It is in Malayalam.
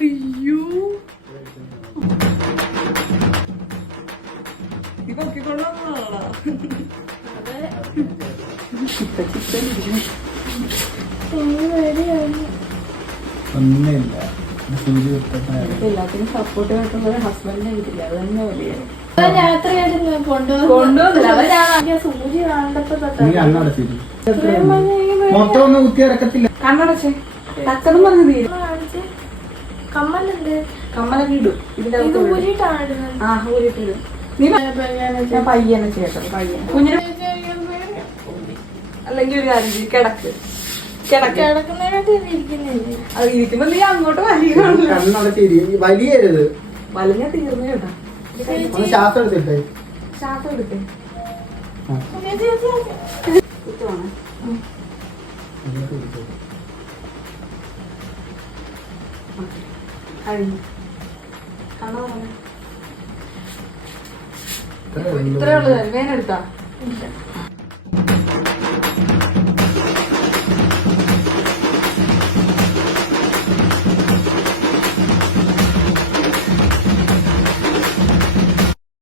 അയ്യോ ഈ പൊക്കിക്കൊള്ളാ ഒന്നുമില്ല എല്ലാത്തിനും സപ്പോർട്ട് ആയിട്ടുള്ള ഹസ്ബൻഡിനെ കിട്ടില്ല അത് തന്നെ വലിയ രാത്രിയായിട്ട് കൊണ്ടുവന്നില്ല സൂചി കാണണ്ടപ്പോ മൊത്തം ഒന്നും കുത്തി ഇറക്കത്തില്ല. കണ്ണടച്ചേ തക്കണം പറഞ്ഞു തീരും. കമ്മലുണ്ട്, കമ്മലൊക്കെ ഇടും ഇതിന്റെ ഇത് ഊരിട്ടാണ് ആ ഊരിട്ടിടും. നീ ഞാൻ പയ്യനെ ചേട്ടൻ പയ്യനെ കുഞ്ഞിന് അല്ലെങ്കിൽ ഒരു കാര്യം ചെയ്യ്, കിടക്ക് കിടക്കുന്നതിനായിട്ട് ഇരിക്കുന്നില്ലേ. അത് ഇരിക്കുമ്പോ നീ അങ്ങോട്ട് വലിയ കണ്ണടച്ചിരി വലിയരുത്. വലിഞ്ഞ തീർന്നു കേട്ടാ. ഒന്ന് ശ്വാസം എടുത്തിട്ടേ. ശ്വാസം എടുക്കേ കുത്തുവാണ്. കഴിഞ്ഞു കണ്ണ പറഞ്ഞു ഇത്രേ ഉള്ളു വേനെടുത്താ